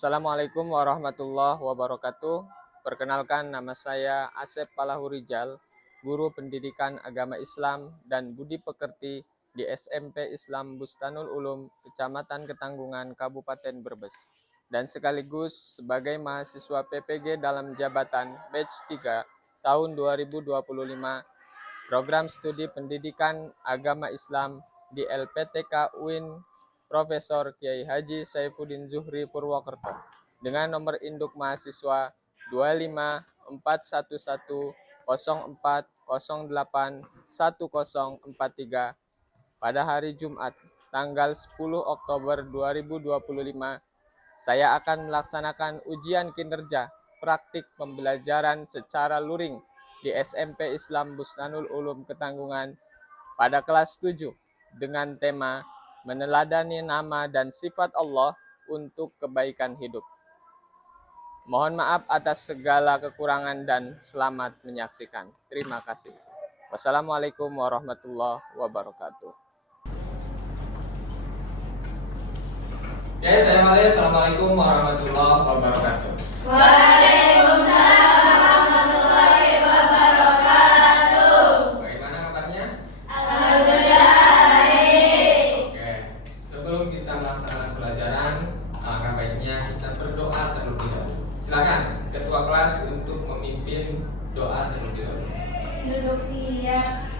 Assalamualaikum warahmatullahi wabarakatuh. Perkenalkan, nama saya Asep Palahurijal, guru pendidikan agama Islam dan budi pekerti di SMP Islam Bustanul Ulum, Kecamatan Ketanggungan, Kabupaten Brebes, dan sekaligus sebagai mahasiswa PPG dalam jabatan batch 3 tahun 2025 program studi pendidikan agama Islam di LPTK UIN Profesor Kiai Haji Saifuddin Zuhri Purwokerto dengan nomor induk mahasiswa 254104081043 pada hari Jumat tanggal 10 Oktober 2025. Saya akan melaksanakan ujian kinerja praktik pembelajaran secara luring di SMP Islam Bustanul Ulum Ketanggungan pada kelas 7 dengan tema meneladani nama dan sifat Allah untuk kebaikan hidup. Mohon maaf atas segala kekurangan dan selamat menyaksikan. Terima kasih. Wassalamualaikum warahmatullahi wabarakatuh. Ya, Assalamualaikum warahmatullahi wabarakatuh. Waalaikumsalam warahmatullahi wabarakatuh. Bagaimana kabarnya? Alhamdulillah baik. Oke, sebelum kita melaksanakan pelajaran, alangkah baiknya kita berdoa terlebih dahulu. Silakan ketua kelas untuk memimpin doa terlebih dahulu. Duduk siap.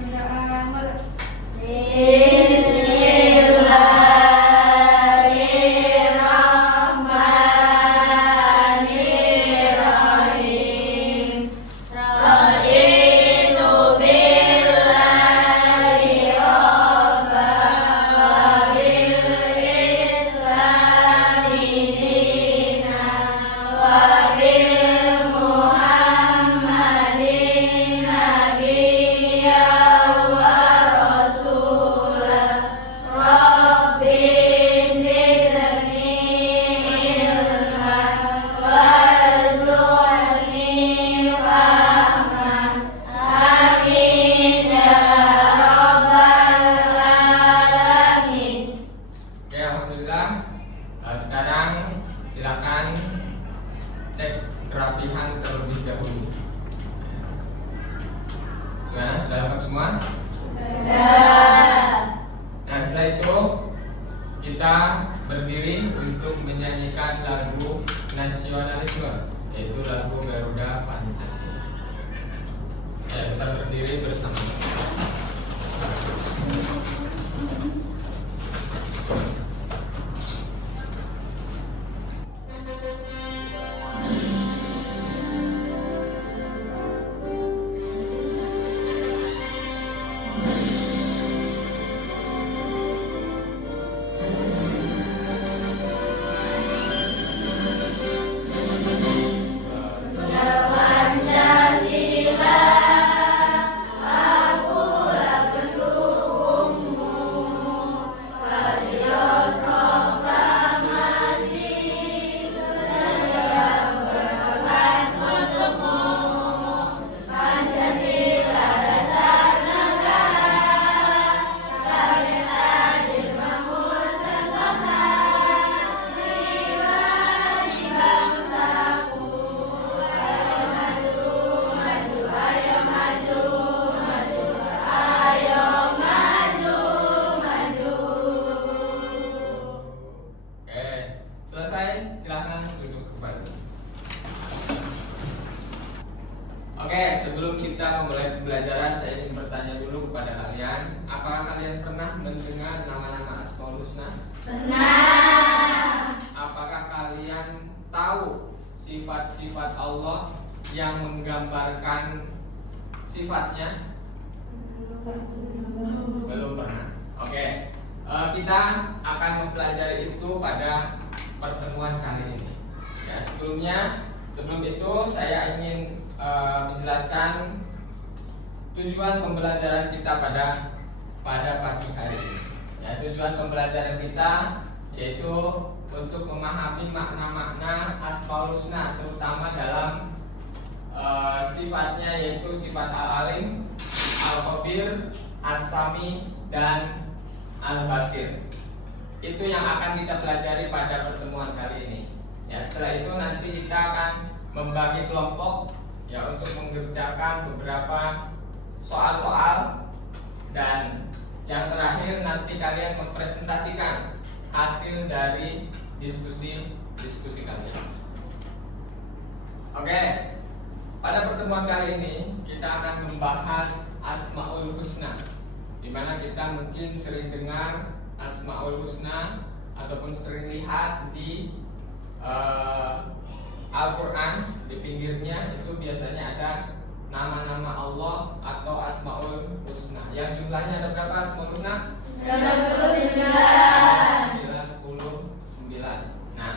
Berdoa. Bismillahirrahmanirrahim. Raditu billahi rabban wa bil islami dinan wa bil muhammadin nabiyyan wa rasulan. Rabbi zidni ilman warzuqni fahman. Amin ya rabbal alamin. Oke, alhamdulillah. Sekarang silakan cek kerapihan terlebih dahulu. Gimana? Sudah lengkap semua? Nah, setelah itu kita berdiri untuk menyanyikan lagu nasionalisme, yaitu lagu Garuda Pancasila. Ya, kita berdiri bersama. Pancasila, akulah pendukungmu. Patriot proklamasi, sedia berkorban untukmu. Pancasila dasar negara, rakyat adil makmur sentosa. Pribadi bangsaku, ayo maju, maju, ayo maju, maju, ayo maju, maju. Oke, selesai. Silakan duduk kembali. Oke, sebelum kita memulai pembelajaran, saya ingin bertanya dulu kepada kalian. Apakah kalian pernah mendengar nama-nama Asmaul Husna? Benar. Apakah kalian tahu sifat-sifat Allah yang menggambarkan sifatnya? Belum pernah. Oke, kita akan mempelajari itu pada pertemuan kali ini. Ya, sebelum itu saya ingin menjelaskan tujuan pembelajaran kita pada pagi hari ini. Ya, tujuan pembelajaran kita yaitu untuk memahami makna-makna Asmaul Husna, terutama dalam sifatnya, yaitu sifat Al-Alim, Al-Khabir, As-Sami, dan Al-Basir. Itu yang akan kita pelajari pada pertemuan kali ini. membagi kelompok ya untuk mengerjakan beberapa soal-soal, dan yang terakhir nanti kalian mempresentasikan hasil dari diskusi kalian. Oke, pada pertemuan kali ini kita akan membahas Asmaul Husna, di mana kita mungkin sering dengar Asmaul Husna ataupun sering lihat di Al-Quran. Di pinggirnya itu biasanya ada nama-nama Allah atau Asmaul Husna. Yang jumlahnya ada berapa Asmaul Husna? 99. Nah,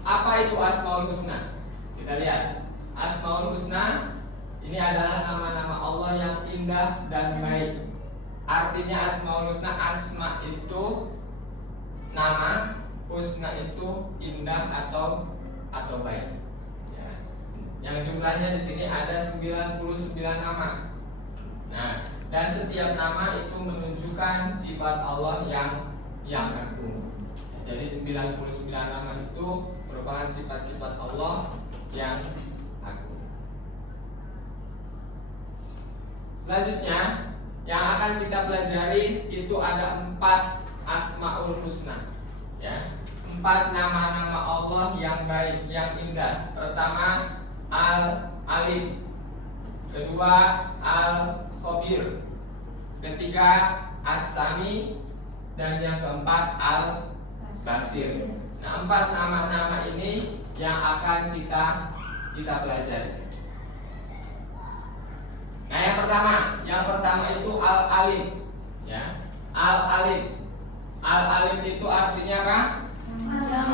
apa itu Asmaul Husna? Kita lihat. Asmaul Husna ini adalah nama-nama Allah yang indah dan baik. Artinya Asmaul Husna, asma itu nama, husna itu indah atau baik. Ya. Yang jumlahnya di sini ada 99 nama. Nah, dan setiap nama itu menunjukkan sifat Allah yang agung. Jadi 99 nama itu merupakan sifat-sifat Allah yang agung. Selanjutnya yang akan kita pelajari itu ada 4 Asmaul Husna, ya, 4 nama-nama Allah yang baik, yang indah. Pertama Al-Alim, kedua Al-Khabir, ketiga As-Sami, dan yang keempat Al-Basir. Nah, 4 nama-nama ini yang akan kita pelajari. Nah, yang pertama itu Al-Alim, ya. Al-Alim itu artinya apa? Yang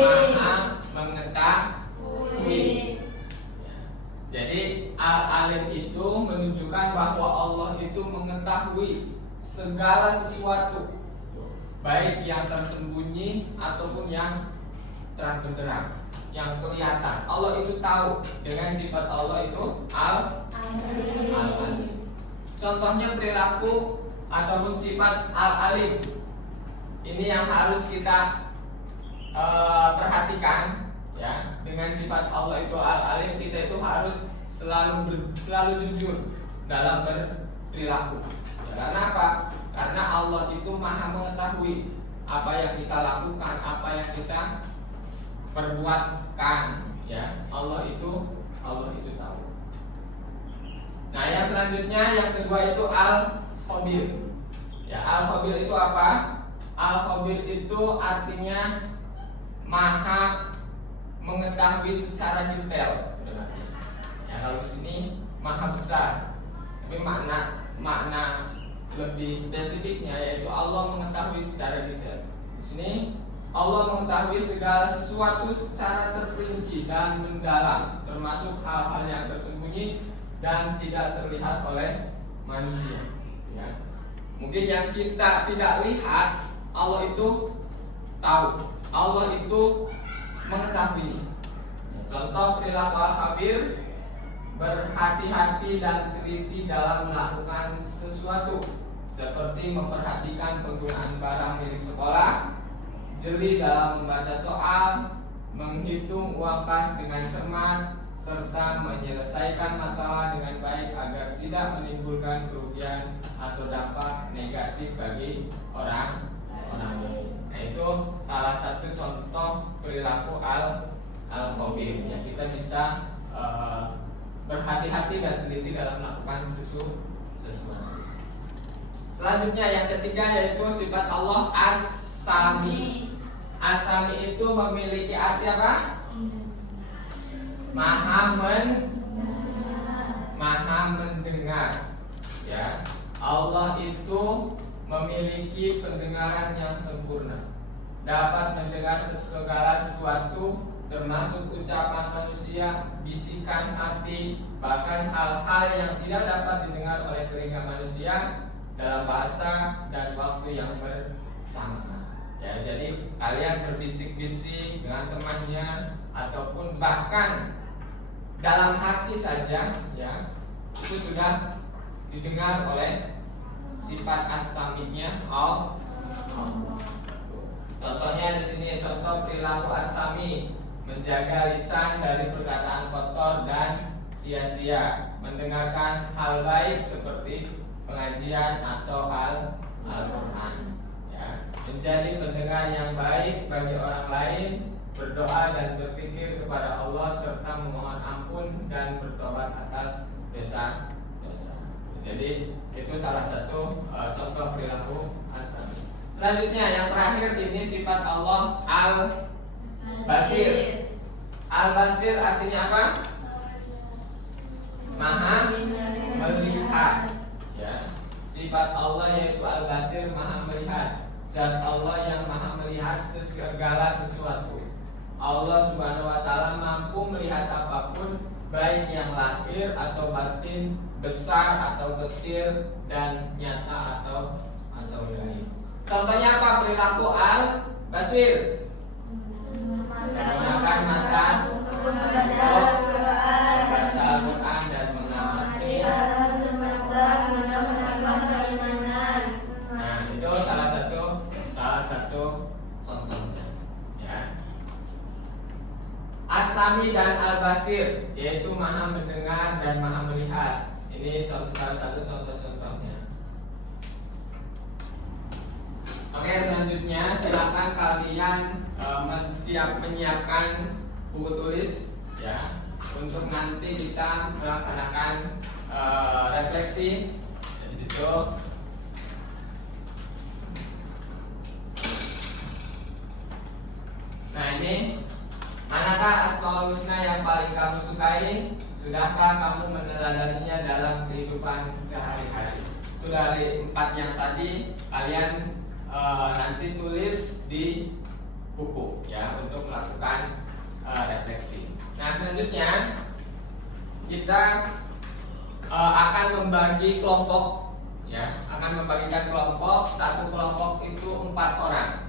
maha mengetahui. Ya. Jadi Al-Alim itu menunjukkan bahwa Allah itu mengetahui segala sesuatu, baik yang tersembunyi ataupun yang terang benderang, yang kelihatan. Allah itu tahu. Dengan sifat Allah itu Al-Alim. Contohnya perilaku ataupun sifat Al-Alim ini yang harus kita perhatikan, ya. Dengan sifat Allah itu Al-Alim, kita itu harus selalu jujur dalam berperilaku. Ya, karena apa? Karena Allah itu maha mengetahui apa yang kita lakukan, apa yang kita perbuatkan, ya. Allah itu tahu. Nah, yang selanjutnya yang kedua itu Al-Khabir. Ya, Al-Khabir itu apa? Al-Khabir itu artinya maha mengetahui secara detail sebenarnya. Ya, kalau di sini maha besar, tapi makna lebih spesifiknya yaitu Allah mengetahui secara detail. Di sini Allah mengetahui segala sesuatu secara terperinci dan mendalam, termasuk hal-hal yang tersembunyi dan tidak terlihat oleh manusia. Ya. Mungkin yang kita tidak lihat, Allah itu tahu. Allah itu mengetahui. Contoh perilaku Al-Khabir, berhati-hati dan teliti dalam melakukan sesuatu, seperti memperhatikan penggunaan barang milik sekolah, jeli dalam membaca soal, menghitung uang kas dengan cermat, serta menyelesaikan masalah dengan baik agar tidak menimbulkan kerugian atau dampak negatif bagi orang lain. Nah, itu salah satu contoh perilaku Al-Khabir yang kita bisa berhati-hati dan teliti dalam melakukan sesuatu. Selanjutnya yang ketiga yaitu sifat Allah As-Sami. As-Sami itu memiliki arti apa? Maha mendengar. Ya, Allah itu memiliki pendengaran yang sempurna, dapat mendengar segala sesuatu, termasuk ucapan manusia, bisikan hati, bahkan hal-hal yang tidak dapat didengar oleh telinga manusia dalam bahasa dan waktu yang bersamaan. Ya, jadi kalian berbisik-bisik dengan temannya ataupun bahkan dalam hati saja, ya, itu sudah didengar oleh sifat as-sami'nya Allah. Contohnya di sini contoh perilaku as-sami. menjaga lisan dari perkataan kotor dan sia-sia, mendengarkan hal baik seperti pengajian atau Al-Quran, ya. Menjadi pendengar yang baik bagi orang lain, berdoa dan berpikir kepada Allah serta memohon ampun dan bertobat atas dosa-dosa. Jadi itu salah satu contoh perilaku as-sami. Selanjutnya yang terakhir ini sifat Allah Al-Basir. Al-Basir artinya apa? Maha melihat, ya. Sifat Allah yaitu Al-Basir, maha melihat. Zat Allah yang maha melihat segala sesuatu. Allah Subhanahu wa taala mampu melihat apapun, baik yang lahir atau batin, besar atau kecil, dan nyata atau gaib. Contohnya apa perilaku Al-Basir? Menggunakan mata baca Al-Quran dan mengamati. Nah, itu salah satu contohnya, ya. As-Sami dan Al-Basir yaitu maha mendengar dan maha melihat. Ini salah satu contoh-contohnya. Oke, selanjutnya silakan kalian menyiapkan buku tulis, ya, untuk nanti kita melaksanakan refleksi di situ. Nah, ini manakah Asmaul Husna yang paling kamu sukai? Sudahkah kamu meneladaninya dalam kehidupan sehari-hari? Itu dari 4 yang tadi kalian nanti tulis di buku, ya, untuk melakukan refleksi. Nah, selanjutnya kita akan membagi kelompok, ya, akan membagikan kelompok. Satu kelompok itu 4 orang.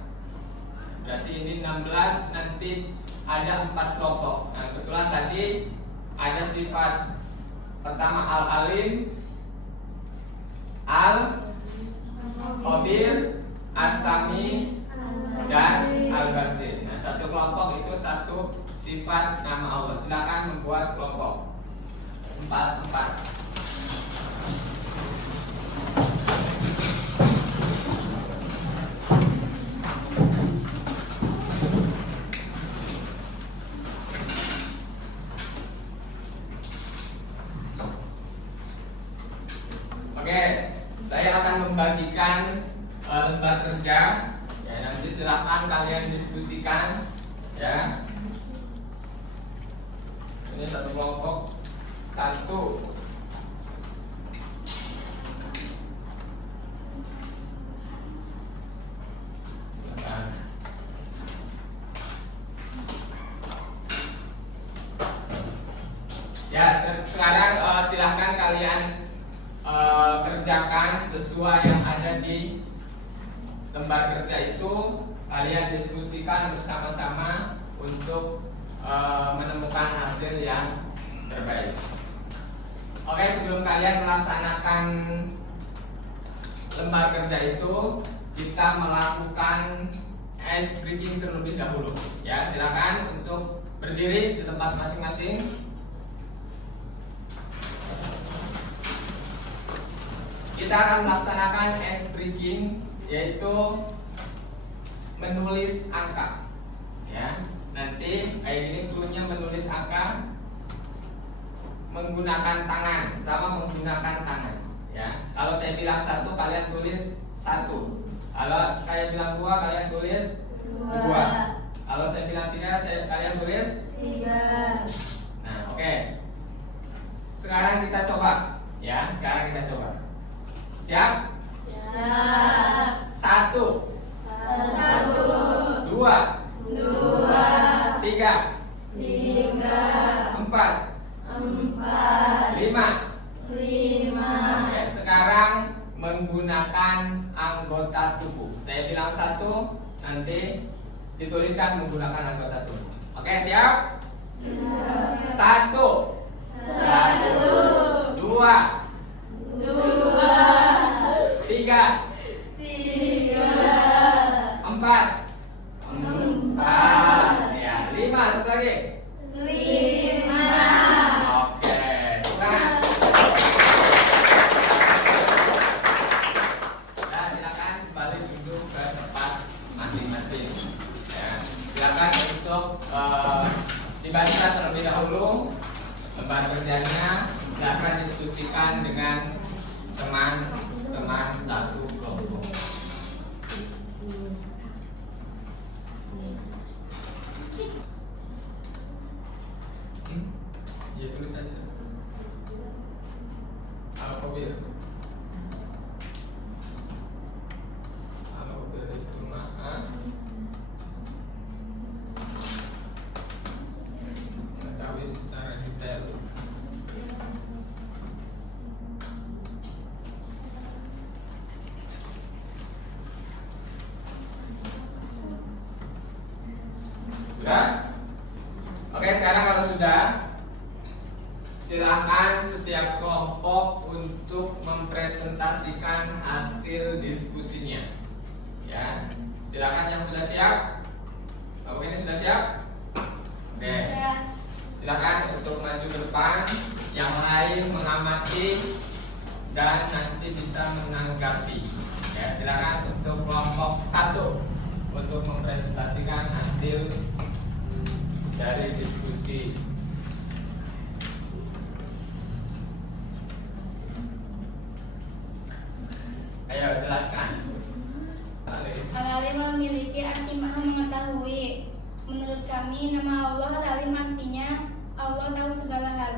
Berarti ini 16, nanti ada 4 kelompok. Nah, kebetulan tadi ada sifat pertama Al-Alim, Al-Khabir, As-Sami, dan Al-Basir. Nah, satu kelompok itu satu sifat nama Allah. Silakan membuat kelompok 4. Oke, saya akan membagikan lembar kerja, ya, nanti silakan kalian diskusikan, ya. Ini satu kelompok 1. Ya, sekarang silahkan kalian kerjakan sesuai yang ada di lembar kerja itu. Kalian diskusikan bersama-sama untuk menemukan hasil yang terbaik. Oke, sebelum kalian melaksanakan lembar kerja itu, kita melakukan ice breaking terlebih dahulu. Ya, silakan untuk berdiri di tempat masing-masing. Kita akan melaksanakan ice breaking, yaitu menulis angka, ya. Nanti kayak gini cluenya menulis angka menggunakan tangan, pertama menggunakan tangan, ya. Kalau saya bilang 1, kalian tulis 1. Kalau saya bilang 2, kalian tulis 2. Kalau saya bilang 3, kalian tulis 3. Nah, oke. Sekarang kita coba, ya. Sekarang kita coba. Siap? Siap. 1, 2, 3, 4, 5. Oke, sekarang menggunakan anggota tubuh. Saya bilang 1, nanti dituliskan menggunakan anggota tubuh. Oke, siap? 1, 2, 3, 4, ya, 5. Satu lagi? 5. Oke, bukan. Ya, silakan kembali duduk ke tempat masing-masing. Ya, silakan untuk dibaca terlebih dahulu lembar kerjanya. Silakan diskusikan dengan teman-teman satu kelompok. Ya, tulis saja. Al-Khabir. Al-Khabir itu maha mengetahui secara detail. Sudah? Oke, sekarang kalau sudah, silakan setiap kelompok untuk mempresentasikan hasil diskusinya. Ya, silakan yang sudah siap. Kelompok ini sudah siap? Oke. Silakan untuk maju ke depan. Yang lain mengamati dan nanti bisa menanggapi. Ya, silakan untuk kelompok 1 untuk mempresentasikan hasil dari diskusi. Ayo jelaskan. Al-Alim memiliki arti maha mengetahui. Menurut kami, nama Allah Al-Alim artinya Allah tahu segala hal.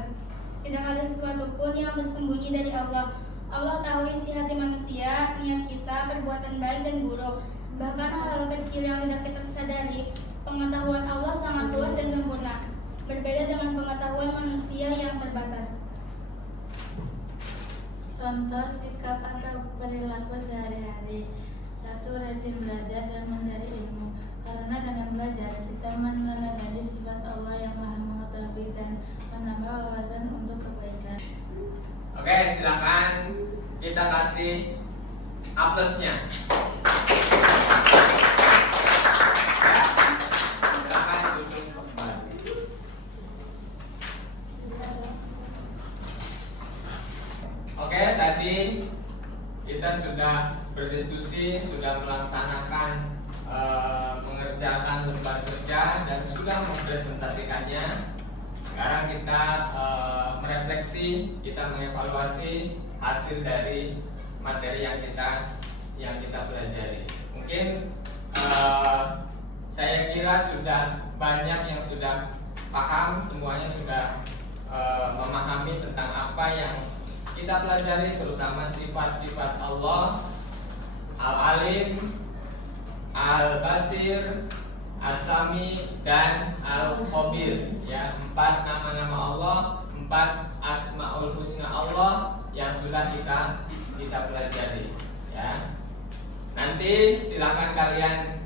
Tidak ada sesuatu pun yang bersembunyi dari Allah. Allah tahu isi hati manusia, niat kita, perbuatan baik dan buruk. Bahkan hal-hal kecil yang tidak kita sadari. Pengetahuan Allah sangat luas dan sempurna, berbeda dengan pengetahuan manusia yang terbatas. Contoh sikap atau perilaku sehari-hari. 1. Rajin belajar dan mencari ilmu. Karena dengan belajar kita meneladani sifat Allah yang maha mengetahui dan menambah wawasan untuk kebaikan. Oke, silakan kita kasih A+-nya. Ya, silakan duduk kembali. Oke, tadi kita sudah berdiskusi, sudah melaksanakan mengerjakan lembar kerja dan sudah mempresentasikannya. Sekarang kita merefleksi, kita mengevaluasi hasil dari materi yang kita pelajari. Mungkin saya kira sudah banyak yang sudah paham, semuanya sudah memahami tentang apa yang kita pelajari, terutama sifat-sifat Allah, Al-Alim, Al-Basir, As-Sami, dan Al-Khabir. Ya, 4 nama-nama Allah, 4 Asmaul Husna Allah yang sudah kita pelajari. Ya, nanti silakan kalian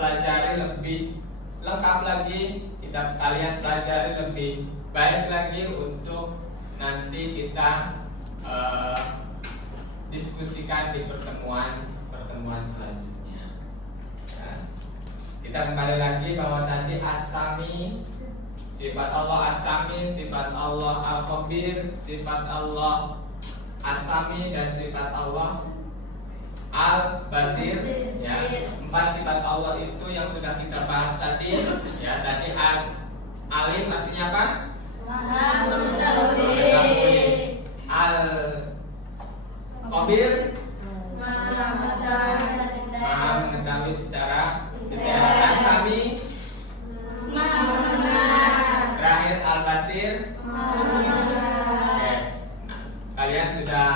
pelajari lebih lengkap lagi, kalian pelajari lebih baik lagi untuk nanti kita diskusikan di pertemuan selanjutnya. Ya. Kita kembali lagi bahwa tadi As-Sami, sifat Allah As-Sami, sifat Allah Al-Khabir, sifat Allah As-Sami, dan sifat Allah Al-Basir. Ya, 4 sifat Allah itu yang sudah kita bahas tadi. Ya, tadi Al-Alim artinya apa? Maha mengetahui. Al-Khabir, Maha besar dan maha mengetahui secara detail. As-Sami, Maha mendengar. terakhir Al-Basir. Maha mendengar. Oke. Nah, kalian sudah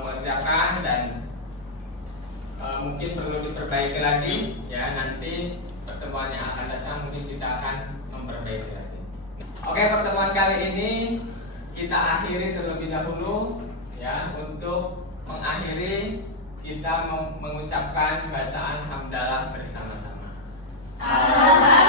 mengerjakan dan mungkin perlu diperbaiki lagi. Ya, nanti pertemuan yang akan datang mungkin kita akan memperbaiki lagi. Oke, pertemuan kali ini kita akhiri terlebih dahulu. Ya, untuk mengakhiri kita mengucapkan bacaan hamdalah bersama-sama. Alhamdulillah.